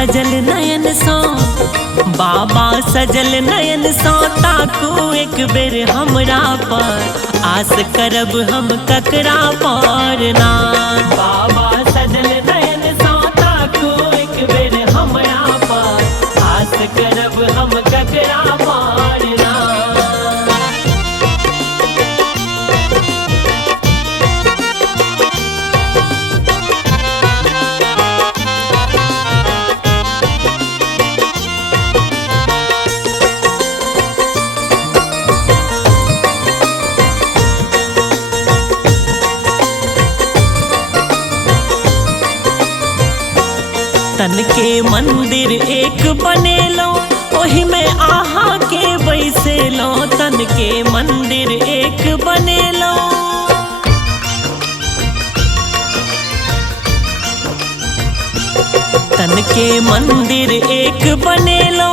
सजल नयन सो, बाबा सजल नयन सो ताकू एक बेर हमरा पर, आस करब हम ककरा पर ना। बाबा सजल नयन सो ताकू एक बेर हमरा पर, आस करब हम ककरा पर ना। तन के मंदिर एक बनेलो, ओही में आहा के बैसेलो। तन के मंदिर एक बनेलो, तन के मंदिर एक बनेलो,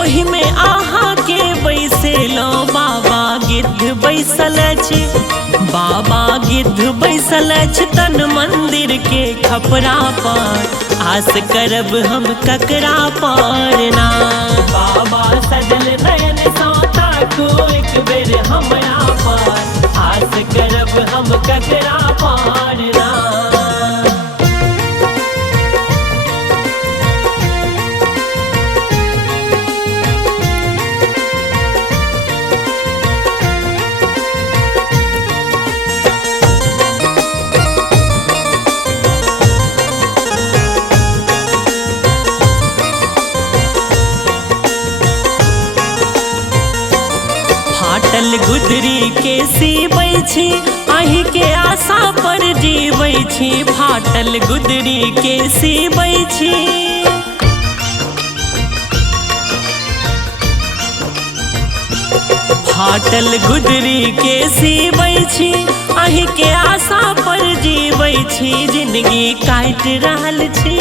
ओही में आहा के बैसेलो। बाबा गिद्ध बैसल अछि, बाबा गिद्ध बैसल अछि तन मंदिर के खपरा पर, आस करब हम ककरा पर ना। बाबा सजल नयन सो ताकू एक बेर हमरा पर, आस करब हम ककरा पर ना। फाटल गुदरी के सीबै छी, अहि के आशा पर जीबै छी। फाटल गुदरी के सीबै छी, फाटल गुदरी के सीबै छी, अहि के आशा पर जीबै छी। जिंदगी काटि रहल छी,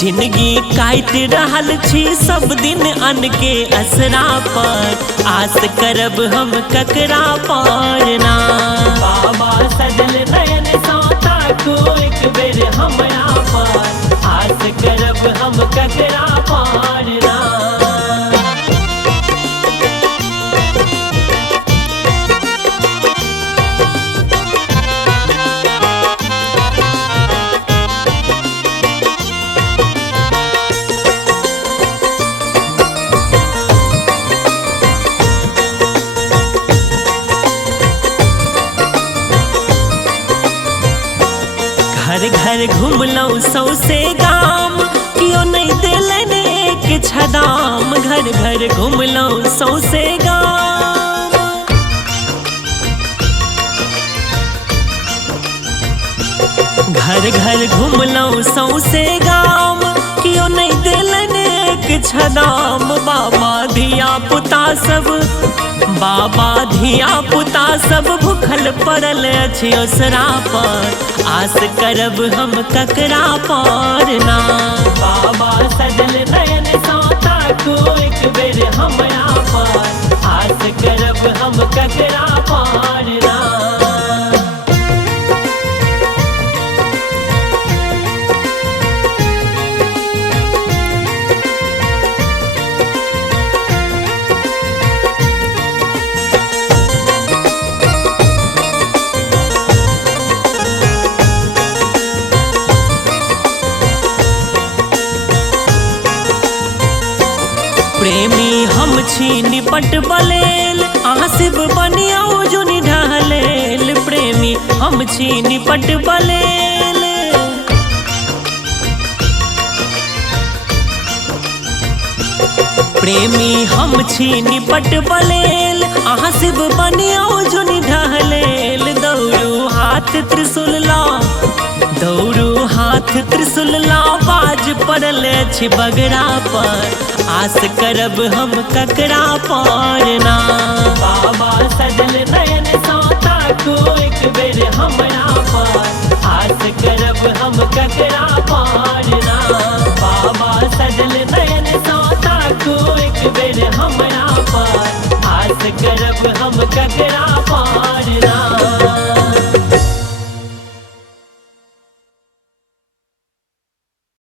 जिंदगी काटि रहल छी, सब दिन अन्न के असरा पर, आस करब हम ककरा पर ना। बाबा सजल नयन सो ताकू एक बेर हमरा पर, आस करब हम ककरा पर ना। घर घर घुमलौं सौसे गाम, कियो नहीं देलन एक छदाम। घर घर घुमलौं सौसे गाम, घर घर घुमलौं सौसे गाम, कियो नहीं देलन एक छदाम। बाबा धिया पुता सब, बाबा धिया पुता सब भूखल पड़ल अछि ओसरा पर, आस करब हम ककरा पर ना। बाबा सजल नयन सो ताकू एक बेर हमरा पर, आस करब हम ककरा पर ना। प्रेमी हम छी निपट बलेल, आसिब बनियाओ जुनि ढहलेल। प्रेमी हम छी निपट बलेल, प्रेमी हम छी निपट बलेल, आसिब बनियाओ जुनि ढहलेल। दौड़ू हाथ त्रिशूल ला, दौड़ू हाथ त्रिशूल ला, बाज पड़ल अछि बगरा पर, आस करब हम ककरा पर ना। बाबा सजल नयन सो ताकू एक बेर हमरा पर, आस करब हम ककरा पर ना। बाबा सजल नयन सो ताकू एक बेर हमरा पर, आस करब हम ककरा पर